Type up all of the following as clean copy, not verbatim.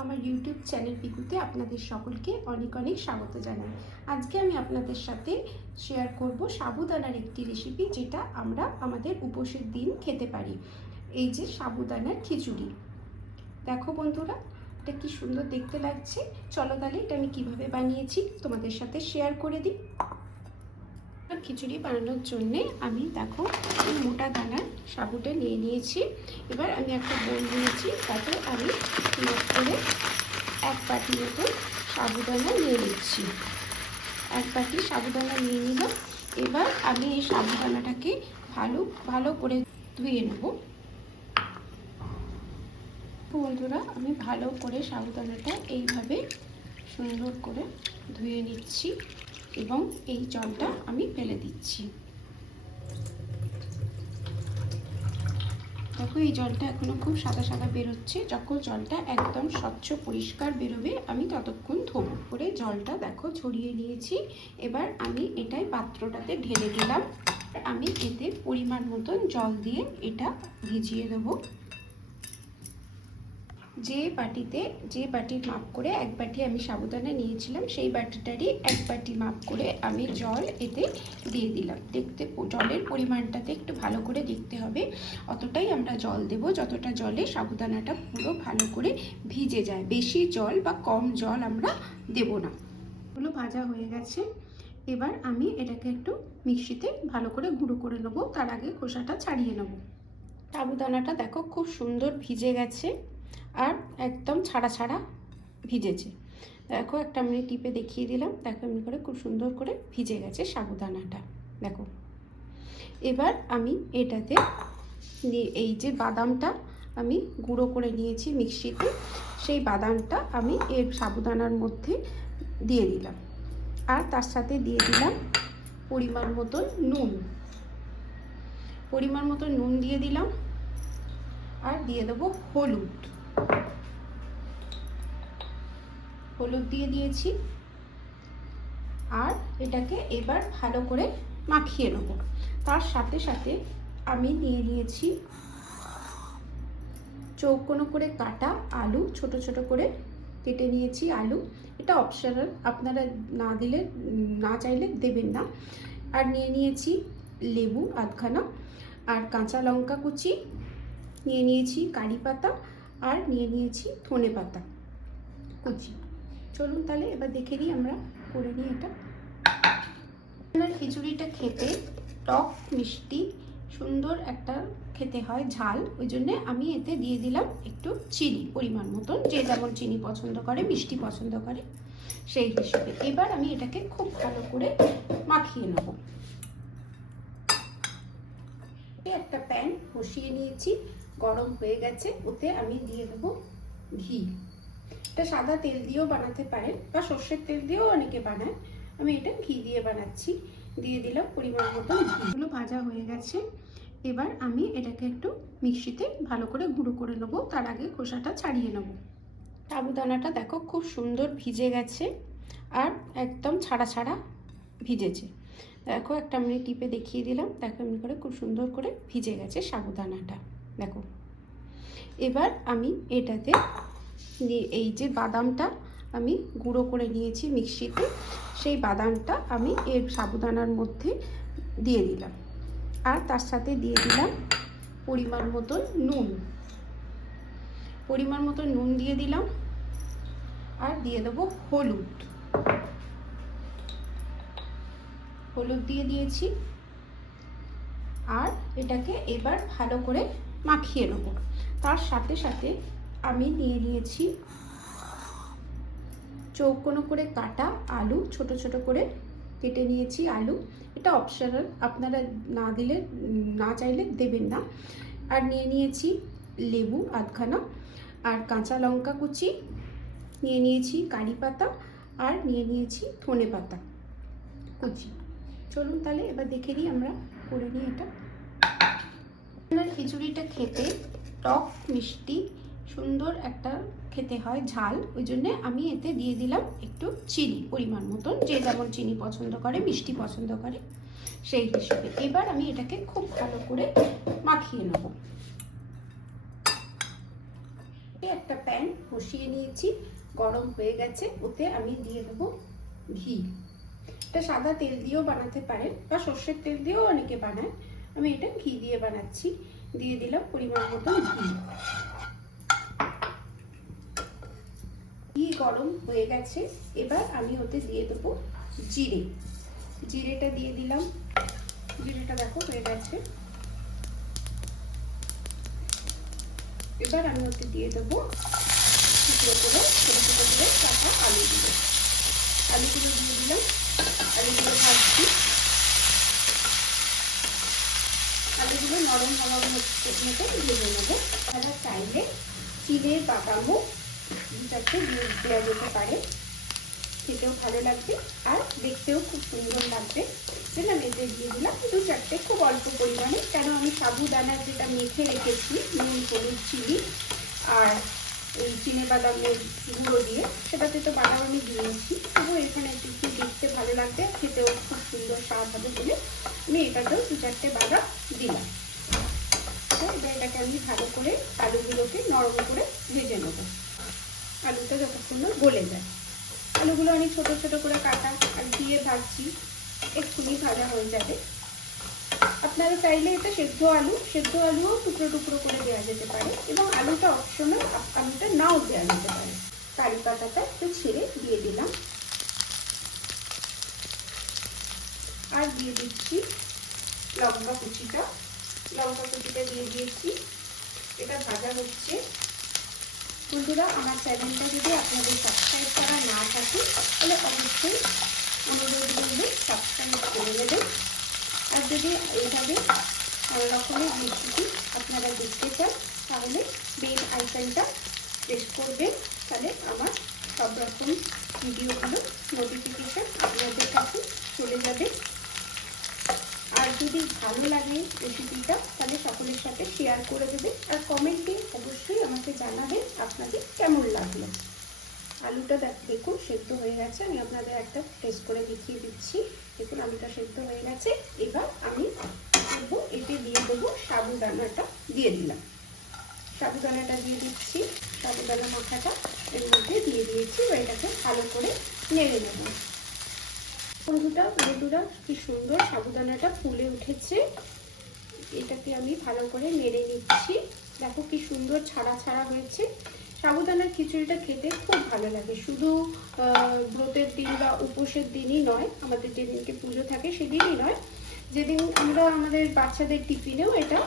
আমার YouTube channel পিকুতে আপনাদের সকলকে অনেক অনেক স্বাগত জানাই। আজকে আমি আপনাদের সাথে শেয়ার করব সাবুদানার একটি রেসিপি, যেটা আমরা আমাদের উপোসের দিন খেতে পারি। এই যে সাবুদানার খিচুড়ি, দেখো বন্ধুরা, এটা কি সুন্দর দেখতে লাগছে। চলো তাহলে এটা আমি কিভাবে বানিয়েছি তোমাদের সাথে শেয়ার করে দিই। খিচুড়ি বানানোর জন্যে আমি দেখো মোটা দানার সাবুটা নিয়ে নিয়েছি। এবার আমি একটা বোল নিয়েছি, তাতে আমি করে এক বাটি মতো সাবুদানা নিয়ে নিচ্ছি। এক বাটি সাবুদানা নিয়ে নিলাম। এবার আমি এই সাবুদানাটাকে ভালো করে ধুয়ে নেব। বন্ধুরা, আমি ভালো করে সাবুদানাটা এইভাবে সুন্দর করে ধুয়ে নিচ্ছি এবং এই জলটা আমি ফেলে দিচ্ছি। দেখো এই জলটা এখনো খুব সাদা সাদা বেরোচ্ছে। যখন জলটা একদম স্বচ্ছ পরিষ্কার বেরোবে আমি ততক্ষণ ধোবো। করে জলটা দেখো ছড়িয়ে নিয়েছি। এবার আমি এটাই পাত্রটাতে ঢেলে দিলাম। আমি এতে পরিমাণ মতন জল দিয়ে এটা ভিজিয়ে দেবো। যে বাটির মাপ করে এক বাটি আমি সাবুদানা নিয়েছিলাম, সেই বাটিটারই এক বাটি মাপ করে আমি জল এতে দিয়ে দিলাম। জলের পরিমাণটাতে একটু ভালো করে দেখতে হবে। অতটাই আমরা জল দেব যতটা জলে সাবুদানাটা পুরো ভালো করে ভিজে যায়। বেশি জল বা কম জল আমরা দেব না। এগুলো ভাজা হয়ে গেছে। এবার আমি এটাকে একটু মিক্সিতে ভালো করে গুঁড়ো করে নেবো। তার আগে খোসাটা ছাড়িয়ে নেব। সাবুদানাটা দেখো খুব সুন্দর ভিজে গেছে আর একদম ছাড়া ছাড়া ভিজেছে। দেখো একটা আমি টিপে দেখিয়ে দিলাম। দেখো এমনি করে খুব সুন্দর করে ভিজে গেছে সাবুদানাটা। দেখো এবার আমি এটাতে এই যে বাদামটা আমি গুঁড়ো করে নিয়েছি মিক্সিতে, সেই বাদামটা আমি এর সাবুদানার মধ্যে দিয়ে দিলাম। আর তার সাথে দিয়ে দিলাম পরিমাণ মতন নুন দিয়ে দিলাম। আর দিয়ে দেবো হলুদ দিয়ে দিয়েছি। আর এটাকে এবার ভালো করে মাখিয়ে নেব। তার সাথে সাথে আমি নিয়ে নিয়েছি চৌকোনো করে কাটা আলু, ছোট ছোট করে কেটে নিয়েছি আলু। এটা অপশনাল, আপনারা না চাইলে দেবেন না। আর নিয়ে নিয়েছি লেবু আধখানা, আর কাঁচা লঙ্কা কুচি নিয়ে নিয়েছি, কারি পাতা, আর নিয়ে নিয়েছি ধনে পাতা কুচি। চলুন তাহলে এবার দেখে নিই, আমরা করে নিই এটা। খিচুড়িটা খেতে টক মিষ্টি সুন্দর একটা খেতে হয়, ঝাল। ওই জন্য আমি এতে দিয়ে দিলাম একটু চিনি পরিমাণ মতন। যে যেমন চিনি পছন্দ করে, মিষ্টি পছন্দ করে, সেই হিসেবে। এবার আমি এটাকে খুব ভালো করে মাখিয়ে নেব। একটা প্যান বসিয়ে নিয়েছি, গরম হয়ে গেছে। ওতে আমি দিয়ে দেবো ঘি। এটা সাদা তেল দিয়েও বানাতে পারেন বা সর্ষের তেল দিয়েও অনেকে বানায়। আমি এটা ঘি দিয়ে বানাচ্ছি। দিয়ে দিলাম পরিমাণ মতন ঘি। এগুলো ভাজা হয়ে গেছে। এবার আমি এটাকে একটু মিক্সিতে ভালো করে গুঁড়ো করে নেবো। তার আগে খোসাটা ছাড়িয়ে নেব। সাবুদানাটা দেখো খুব সুন্দর ভিজে গেছে আর একদম ছাড়া ছাড়া ভিজেছে। দেখো একটা আমি টিপে দেখিয়ে দিলাম। দেখো এমনি করে খুব সুন্দর করে ভিজে গেছে সাবুদানাটা। দেখো এবার আমি এটাতে এই যে বাদামটা আমি গুঁড়ো করে নিয়েছি মিক্সিতে, সেই বাদামটা আমি এর সাবুদানার মধ্যে দিয়ে দিলাম। আর তার সাথে দিয়ে দিলাম পরিমাণ মতন নুন দিয়ে দিলাম। আর দিয়ে দেবো হলুদ দিয়ে দিয়েছি। আর এটাকে এবার ভালো করে মাখিয়ে নেব। তার সাথে সাথে আমি নিয়ে নিয়েছি চৌকোনো করে কাটা আলু, ছোট ছোট করে কেটে নিয়েছি আলু। এটা অপশনাল, আপনারা না চাইলে দেবেন না। আর নিয়ে নিয়েছি লেবু আধখানা, আর কাঁচা লঙ্কা কুচি নিয়ে নিয়েছি, কারি পাতা, আর নিয়ে নিয়েছি ধনে পাতা কুচি। চলুন তাহলে এবার দেখে নিই, আমরা করে নিই এটা। খিচুড়িটা খেতে টক মিষ্টি সুন্দর একটা খেতে হয়, ঝাল। ওই জন্য আমি এতে দিয়ে দিলাম একটু চিনি পরিমাণ মতন। যে যেমন চিনি পছন্দ করে, মিষ্টি পছন্দ করে, সেই হিসেবে। এবার আমি এটাকে খুব ভালো করে মাখিয়ে নেব। একটা প্যান বসিয়ে নিয়েছি, গরম হয়ে গেছে। ওতে আমি দিয়ে দেবো ঘি। এটা সাদা তেল দিয়েও বানাতে পারেন বা সর্ষের তেল দিয়েও অনেকে বানায়। আমি এটা ঘি দিয়ে বানাচ্ছি। দিয়ে দিলাম পরিমাণ মতো ঘি। ঘি গরম হয়ে গেছে, এবার আমি ওতে দিয়ে দেবো জিরে। জিরেটা দিয়ে দিলাম। জিরেটা দেখো হয়ে গেছে। এবার আমি ওতে দিয়ে দেবো ছোট ছোট করে কাটা আলুগুলো। আলুগুলো দিয়ে দিলাম। আলুগুলো ভাজছি। আলুগুলো নরম হওয়ার মতো ভেজে নেবো। আপনারা চাইলে চিনের বাদামও 2-4টে দিয়ে দেওয়া যেতে পারে, খেতেও ভালো লাগবে আর দেখতেও খুব সুন্দর লাগবে। আমি এতে দিয়ে দিলাম 2-4টে, খুব অল্প পরিমাণে, কেন আমি সাবুদানা যেটা মেখে রেখেছি নুন, হলুদ, চিনি আর এই চিনেবাদামের গুঁড়ো দিয়ে, সেটাতে তো বাদাম আমি দিয়েছি, তবু এখানে একটু দেখতে ভালো লাগবে, খেতেও খুব সুন্দর স্বাদ হবে বলে আমি এটাতেও 2-4টে বাদাম দিলাম। এবার এটাকে আমি ভালো করে আলুগুলোকে নরম করে ভেজে নেব। আলুটা যতক্ষণ না গলে যায়। আলুগুলো আমি ছোট ছোট করে কাটা আর দিয়ে ভাজছি, এক্ষুনি ভাজা হয়ে যাবে। আপনারা চাইলে এটা সেদ্ধ আলুও টুকরো টুকরো করে দেওয়া যেতে পারে, এবং আলুটা অপশনাল, আলুটা নাও দেওয়া যেতে পারে। কারি পাতাটা একটু ছেড়ে দিয়ে দিলাম। আর দিয়ে দিচ্ছি লঙ্কা কুচিটা। দিয়ে দিয়েছি। এটা ভাজা হচ্ছে। বন্ধুরা, আমার চ্যানেলটা যদি আপনাদের সাবস্ক্রাইব করা না থাকে তাহলে অবশ্যই অনুরোধ করলে সাবস্ক্রাইব করে নেবেন। আর যদি এইভাবে রকমের রেসিপি আপনারা দেখতে চান তাহলে বেল আইকনটা প্রেস করবেন, তাহলে আমার সব রকম ভিডিওগুলো নোটিফিকেশান আপনাদের কাছে চলে যাবে। আর যদি ভালো লাগে রেসিপিটা তাহলে সকলের সাথে শেয়ার করে দেবেন, আর কমেন্টে অবশ্যই আমাকে জানাবেন আপনাদের কেমন লাগলো। আলুটা দেখুন সেদ্ধ হয়ে গেছে। আমি আপনাদের একটা টেস্ট করে দেখিয়ে দিচ্ছি। দেখুন আলুটা সেদ্ধ হয়ে গেছে। এবার আমি এতে দিয়ে দেবো সাবুদানাটা। দিয়ে দিলাম সাবুদানাটা, দিয়ে দিচ্ছি সাবুদানা মাখাটা এর মধ্যে দিয়ে দিয়েছি। এটাকে ভালো করে নেড়ে নেব। বন্ধুরা কি সুন্দর সাবুদানাটা ফুলে উঠেছে। এটাকে আমি ভালো করে নেড়ে নিচ্ছি। দেখো কি সুন্দর ছাড়া ছাড়া হয়েছে। সাবুদানার খিচুড়িটা খেতে খুব ভালো লাগে, শুধু ব্রতের দিন বা উপোসের দিনই নয়, আমাদের যেদিনকে পুজো থাকে সেদিনই নয়, যেদিন আমরা আমাদের বাচ্চাদের টিফিনেও এটা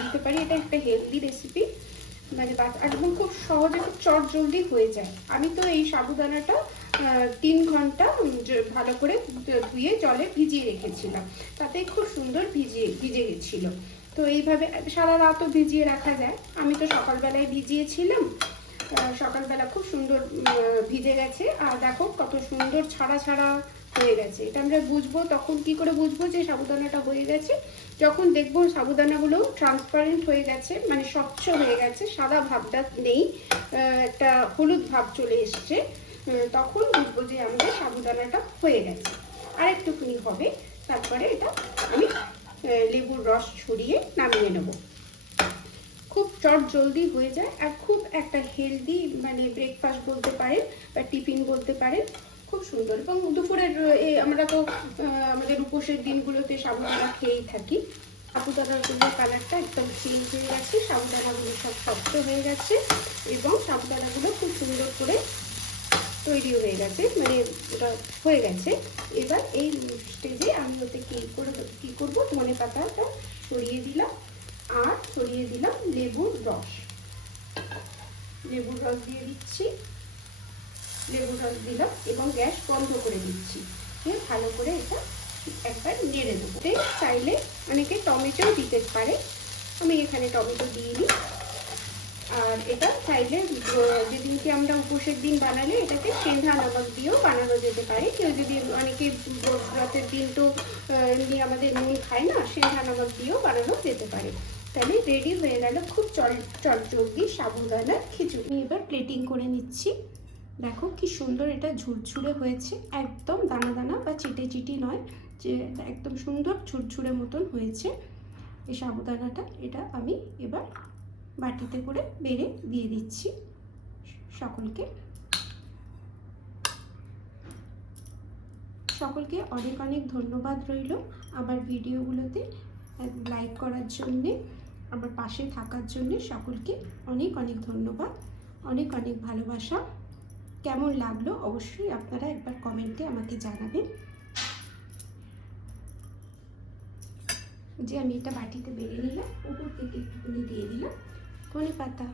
দিতে পারি। এটা একটা হেলদি রেসিপি, মানে একদম খুব সহজে, খুব চটজলদি হয়ে যায়। আমি তো এই সাবুদানাটা 3 ঘন্টা ভালো করে ধুয়ে জলে ভিজিয়ে রেখেছিলাম, তাতে খুব সুন্দর ভিজে গেছিল। তো এইভাবে সারা রাতও ভিজিয়ে রাখা যায়। আমি তো সকালবেলায় ভিজিয়েছিলাম, সকালবেলা খুব সুন্দর ভিজে গেছে। আর দেখো কত সুন্দর ছাড়া ছাড়া হয়ে গেছে। এটা আমরা বুঝবো, তখন কি করে বুঝবো যে সাবুদানাটা হয়ে গেছে? যখন দেখবো সাবুদানাগুলো ট্রান্সপারেন্ট হয়ে গেছে, মানে স্বচ্ছ হয়ে গেছে, সাদা ভাবটা নেই, একটা হলুদ ভাব চলে এসছে, তখন বুঝবো যে আমাদের সাবুদানাটা হয়ে গেছে। আর একটুখানি হবে, তারপরে এটা আমি লেবুর রস ছড়িয়ে নামিয়ে নেব। খুব চট জলদি হয়ে যায় আর খুব একটা হেলদি, মানে ব্রেকফাস্ট বলতে পারেন বা টিফিন বলতে পারেন, খুব সুন্দর। এবং দুপুরের আমরা তো আমাদের উপোসের দিনগুলোতে সাবুদানা খেয়েই থাকি। সাবুদানাগুলোর কালারটা একদম চেঞ্জ হয়ে গেছে, সাবুদানাগুলো সব শক্ত হয়ে গেছে এবং সাবুদানাগুলো খুব সুন্দর করে তৈরি হয়ে গেছে, মানে ওটা হয়ে গেছে। এবার এই স্টেজে আমি ওতে কি করব, ধনে পাতাটা ছড়িয়ে দিলাম আর ছড়িয়ে দিলাম লেবুর রস। দিয়ে দিচ্ছি। লেবুর রস দিলাম এবং গ্যাস বন্ধ করে দিচ্ছি। ভালো করে এটা একবার নেড়ে দেবো। চাইলে অনেকে টমেটো দিতে পারে, আমি এখানে টমেটো দিইনি। আর এটা চাইলে যেদিনকে আমরা উপোসের দিন বানালে এটাকে সেন্ধা নমক দিয়েও বানানো যেতে পারে। কেউ যদি, অনেকে ব্রতের দিন তো এমনি আমাদের নুন খায় না, সেন্ধা নমক দিয়েও বানানো যেতে পারে। তাহলে রেডি হয়ে গেল খুব চটজলদি সাবুদানার খিচুড়ি। এবার প্লেটিং করে নিচ্ছি। দেখো কি সুন্দর এটা ঝুরঝুরে হয়েছে, একদম দানা দানা বা চিটি নয়, যে একদম সুন্দর ঝুরঝুরে মতন হয়েছে এই সাবুদানাটা। এটা আমি এবার বাটিতে করে বেড়ে দিয়ে দিচ্ছি সকলকে। সকলকে অনেক অনেক ধন্যবাদ রইল আমার ভিডিওগুলোতে লাইক করার জন্যে, আমার পাশে থাকার জন্যে। সকলকে অনেক অনেক ধন্যবাদ, অনেক অনেক ভালোবাসা। কেমন লাগলো অবশ্যই আপনারা একবার কমেন্টে আমাকে জানাবেন। যে আমি এটা বাটিতে বেড়ে নিলাম, উপর থেকে একটুখানি দিয়ে দিলাম ধনে পাতা।